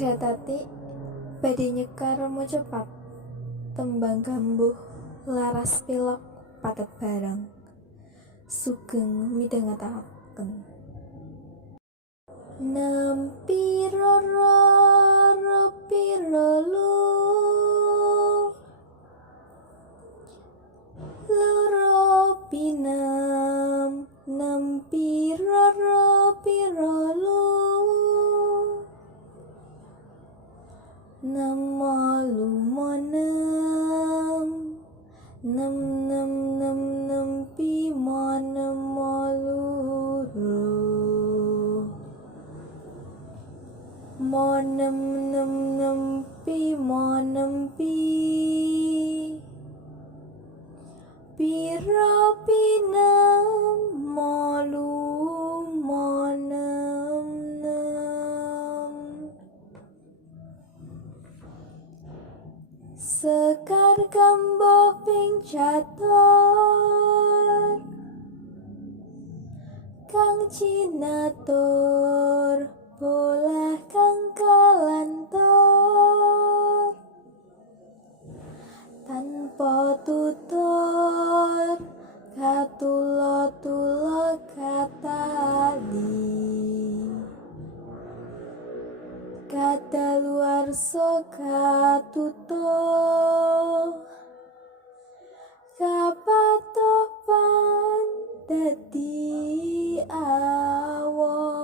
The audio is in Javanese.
Sriatati badhe nyekar remo cepat, tembang gambuh laras pilok patet barang, sugeng midhangetaken. Nempi roro piro loro pinem nempi roro piro nemo lumonem nem nem nem nempi monem moluro monem nem nempi monempi piro pinem molu monem nem sekar gambuh ping catur kang cinatur bolah kang kalantor tanpa tutur katulo-tulo katali kadaluwarsa katutuh kapatopan dadi awon.